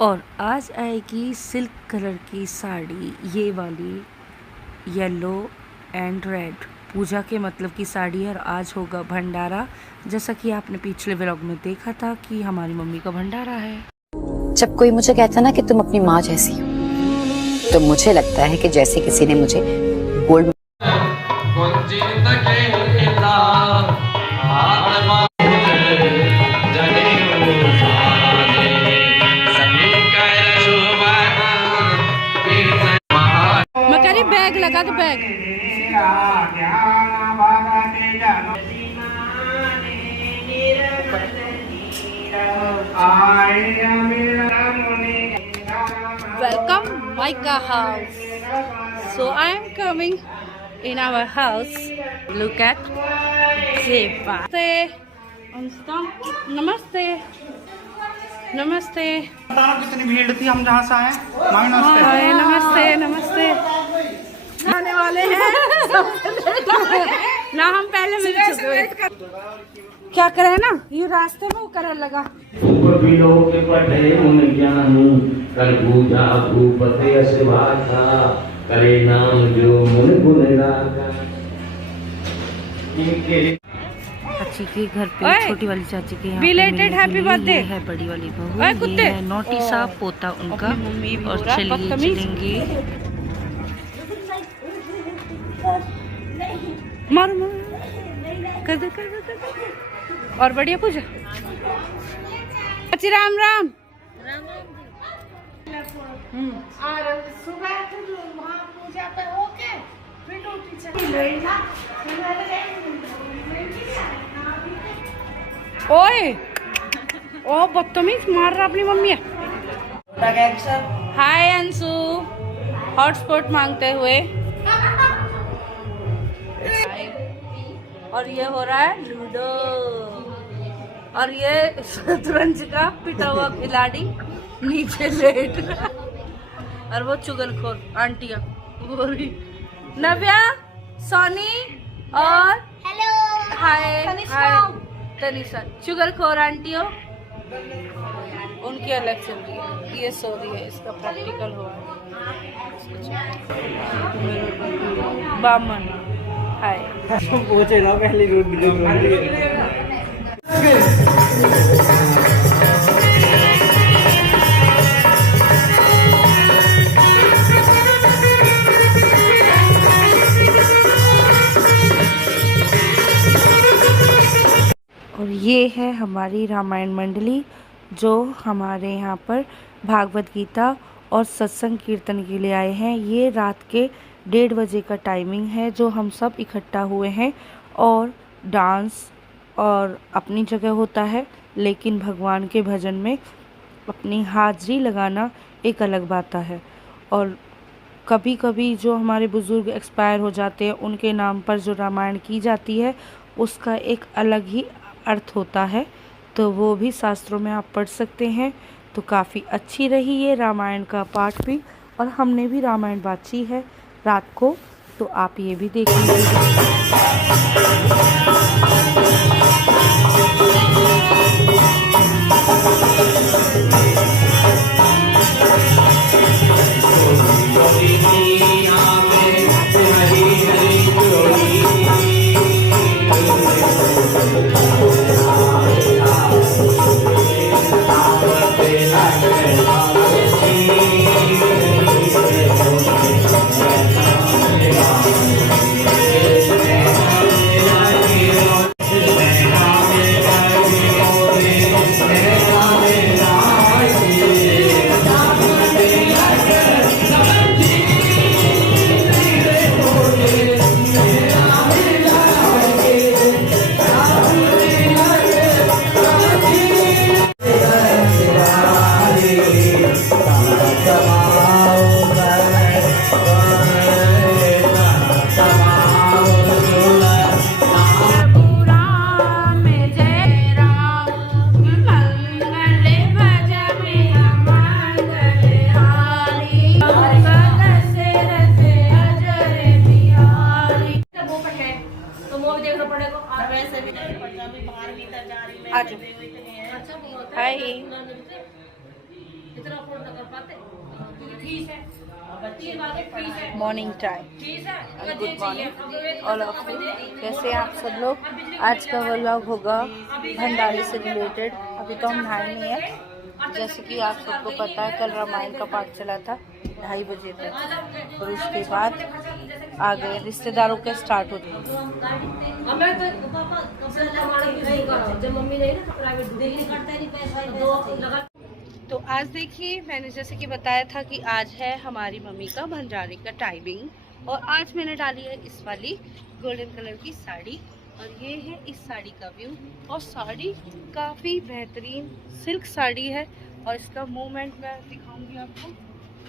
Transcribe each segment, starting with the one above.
और आज आएगी सिल्क कलर की साड़ी, ये वाली येलो एंड रेड। पूजा के मतलब की साड़ी है और आज होगा भंडारा। जैसा कि आपने पिछले व्लॉग में देखा था कि हमारी मम्मी का भंडारा है। जब कोई मुझे कहता ना कि तुम अपनी माँ जैसी हो, तो मुझे लगता है कि जैसे किसी ने मुझे गोल्ड बैग लगा दो bag. Welcome Maika house. So I am coming in our house. Look at Zepa. नमस्ते नमस्ते। कितनी भीड़ थी, हम जहाँ से आए। नमस्ते नमस्ते। आने वाले हैं ना, हम पहले मिल चुके हैं। क्या करे ना, ये रास्ते में वो करे लगा। करे नाम जो मुन गुण रागा। चाची के घर पे, छोटी वाली चाची के यहाँ बिलेटेड हैप्पी बर्थडे है बड़ी वाली बहू, ये है नोटी सा पोता उनका। और चलिए चलेंगे। मारो कर दे कर दे कर दे। और बढ़िया पूजा। अच्छी राम राम। और सुबह वहाँ पूजा पे होके फिर ड्यूटी चली ना। ओए ओ बदतमीज, मार रहा अपनी मम्मी है। हाय अंशु, हॉटस्पॉट मांगते हुए। और ये हो रहा है लूडो। और ये शतरंज का पिटा हुआ खिलाड़ी नीचे लेट। और वो चुगलखोर आंटियां, नव्या, सोनी और हेलो हाय हाय तनिषा। चुगलखोर आंटियों उनकी अलग चल रही है। ये सो रही है, इसका प्रैक्टिकल हुआ है। बामन हाय। पूछे ना पहली और ये है हमारी रामायण मंडली, जो हमारे यहाँ पर भागवत गीता और सत्संग कीर्तन के लिए आए हैं। ये रात के 1:30 बजे का टाइमिंग है, जो हम सब इकट्ठा हुए हैं। और डांस और अपनी जगह होता है, लेकिन भगवान के भजन में अपनी हाजिरी लगाना एक अलग बात है। और कभी कभी जो हमारे बुज़ुर्ग एक्सपायर हो जाते हैं, उनके नाम पर जो रामायण की जाती है, उसका एक अलग ही अर्थ होता है। तो वो भी शास्त्रों में आप पढ़ सकते हैं। तो काफ़ी अच्छी रही ये रामायण का पाठ भी, और हमने भी रामायण बाँची है रात को, तो आप ये भी देख लीजिए। Morning time. Good morning all of you. कैसे हैं आप सब लोग? आज का व्लॉग होगा भंडारे से रिलेटेड। अभी तो हम नहाए नहीं हैं, जैसे कि आप सबको पता है कल रामायण का पाठ चला था 2:30 बजे तक, और उसके बाद आ गए रिश्तेदारों के स्टार्ट होते। तो आज देखिए, मैंने जैसे कि बताया था कि आज है हमारी मम्मी का भंडारे का टाइमिंग, और आज मैंने डाली है इस वाली गोल्डन कलर की साड़ी, और ये है इस साड़ी का व्यू। और साड़ी काफ़ी बेहतरीन सिल्क साड़ी है, और इसका मूवमेंट मैं दिखाऊंगी आपको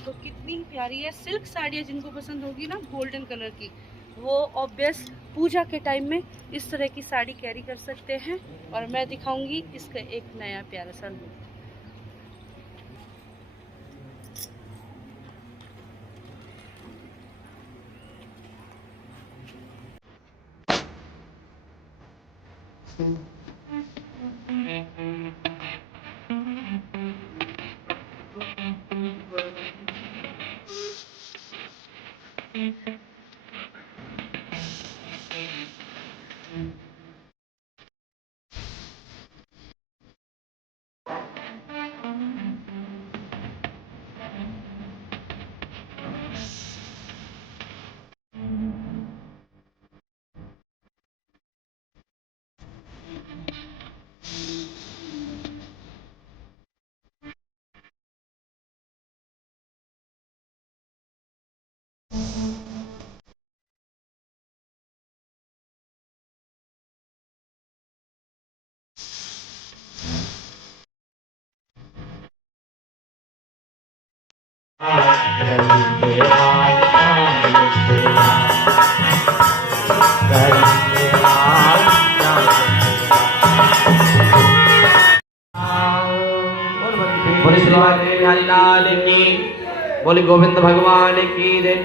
तो कितनी प्यारी है। सिल्क साड़ी है, जिनको पसंद होगी ना गोल्डन कलर की, वो ऑब्वियस पूजा के टाइम में इस तरह की साड़ी कैरी कर सकते हैं। और मैं दिखाऊंगी इसका एक नया प्यारा सा लुक। बोले श्री हरिलाल की, बोले गोविंद भगवान की जय।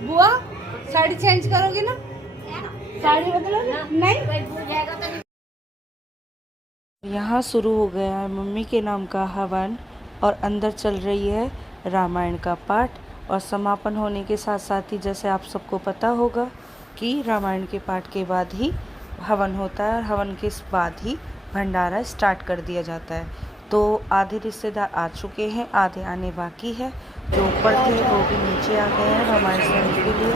बुआ साड़ी चेंज करोगे ना? साड़ी बदलोगे? नहीं। यहाँ शुरू हो गया है मम्मी के नाम का हवन, और अंदर चल रही है रामायण का पाठ। और समापन होने के साथ साथ ही, जैसे आप सबको पता होगा कि रामायण के पाठ के बाद ही हवन होता है, और हवन के बाद ही भंडारा स्टार्ट कर दिया जाता है। तो आधे रिश्तेदार आ चुके हैं, आधे आने बाकी है। जो ऊपर थे वो भी नीचे आ गए हैं हमारे साथ के लिए।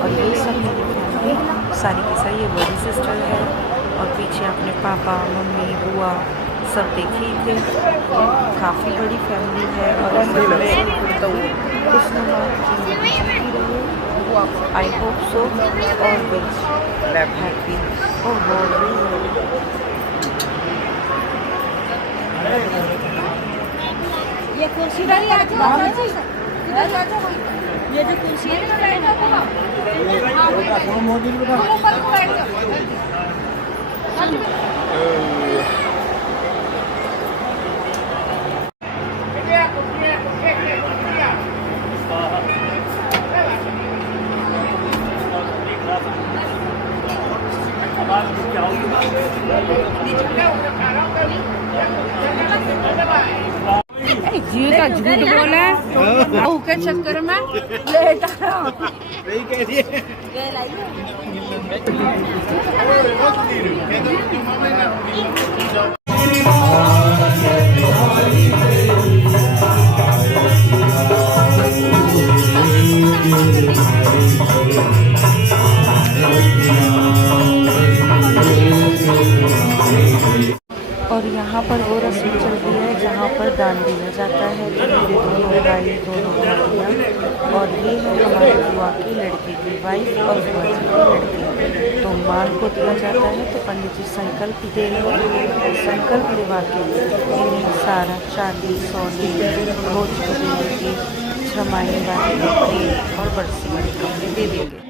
और ये सब मेरी फैमिली सारी की सारी, ये बड़ी सिस्टर है, और पीछे अपने पापा मम्मी बुआ सब देख ही थे। काफ़ी बड़ी फैमिली है, और खुशनुमा I hope so always happy. ये कुर्सी डाली आ जाओ, ये जो कुर्सी है ना बैठा होगा, जी का झूठ बोला बहू के चक्कर में लेट आया। सही कह रही है। और यहाँ पर वो रस्म चल रही है जहाँ पर दान दिया जाता है। तो मेरे दोनों भाई दोनों भाइयाँ और ये है हमारे बुआ की लड़की की वाइफ और बुआ जी की लड़की। तो माल को दिया जाता है तो पंडित जी संकल्प देंगे। संकल्प लेवा के इन्हें सारा चांदी सोने भोजपुरी की छमाई वाले कपड़े और बरसी वाले कपड़े दे देंगे।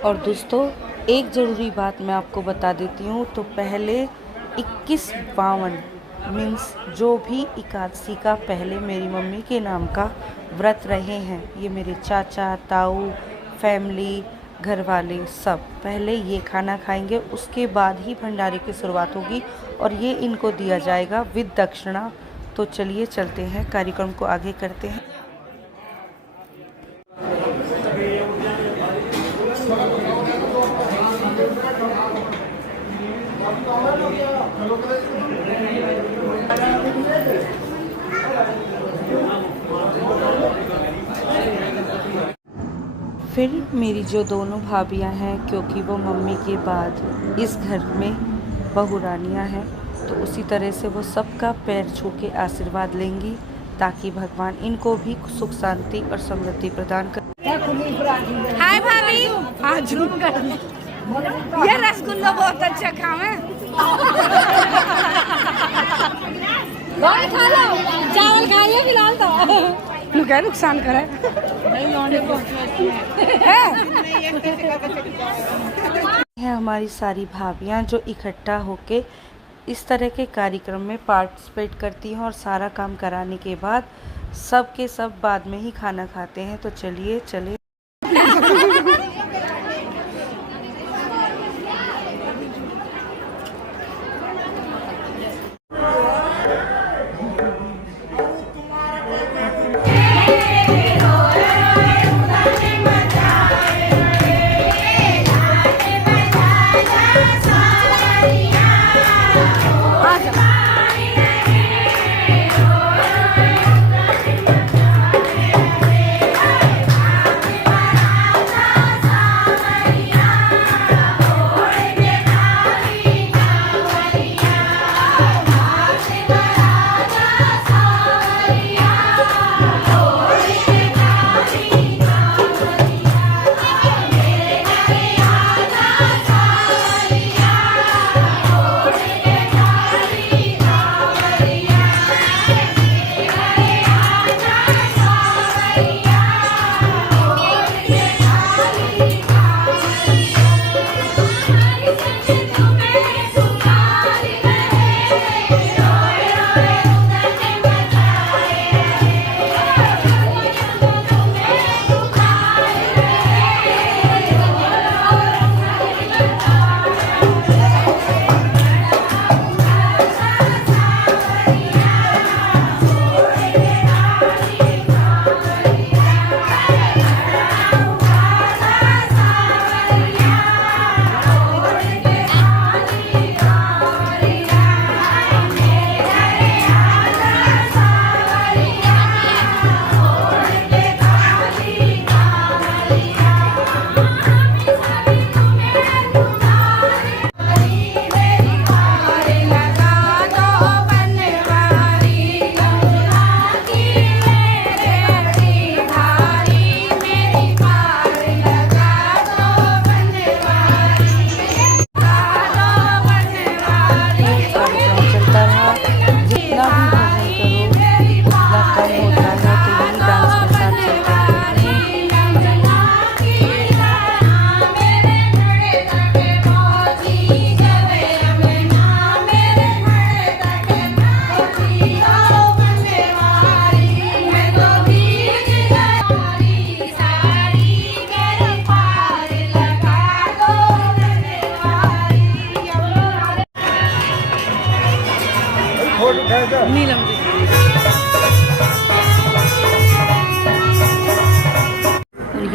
और दोस्तों एक ज़रूरी बात मैं आपको बता देती हूँ। तो पहले 21/52 मीन्स जो भी एकादशी का पहले मेरी मम्मी के नाम का व्रत रहे हैं, ये मेरे चाचा ताऊ फैमिली घर वाले सब पहले ये खाना खाएंगे, उसके बाद ही भंडारे की शुरुआत होगी और ये इनको दिया जाएगा विद दक्षिणा। तो चलिए चलते हैं, कार्यक्रम को आगे करते हैं। फिर मेरी जो दोनों भाभियां हैं, क्योंकि वो मम्मी के बाद इस घर में बहुरानियां हैं, तो उसी तरह से वो सबका पैर छू के आशीर्वाद लेंगी ताकि भगवान इनको भी सुख शांति और समृद्धि प्रदान कर। हाय भाभी, हाँ झूम कर ये रसगुल्ला बहुत अच्छा खावे। खा लो, चावल खाइए फिलहाल तो क्या नुकसान करे है। हमारी सारी भाभियां जो इकट्ठा होके इस तरह के कार्यक्रम में पार्टिसिपेट करती हैं और सारा काम कराने के बाद सब के सब बाद में ही खाना खाते हैं। तो चलिए चले।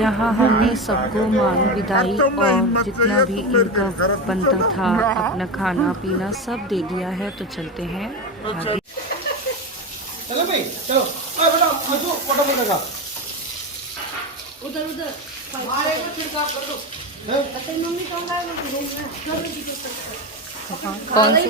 यहाँ हमने सबको मान विदाई और जितना भी इनका बनता था अपना खाना पीना सब दे दिया है। तो चलते हैं आगे। चलो भाई चलो। अरे बेटा मजू फोटो फोटो उधर उधर मारे को छिड़काव कर दो। अच्छा मम्मी कौन लाएगा? कौन सी?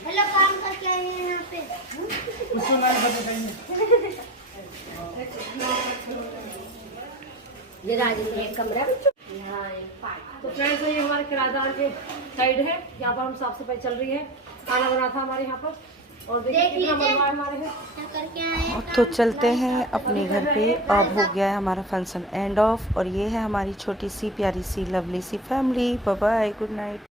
हेलो काम करके आए हैं यहाँ पे। उसको ना बताइए। ये राजन एक कमरा यहाँ तो फ्रेंड्स ये हमारे किराएदार के साइड है। यहाँ पर हम साफ सफाई चल रही है। खाना बना था हमारे यहाँ पर और देखिए कितना बनवा है हमारे है। करके आए। तो चलते हैं अपने घर पे। अब हो गया है हमारा फंक्शन एंड ऑफ और ये है हमारी छोटी सी प्यारी सी लवली सी family. Bye bye, good night.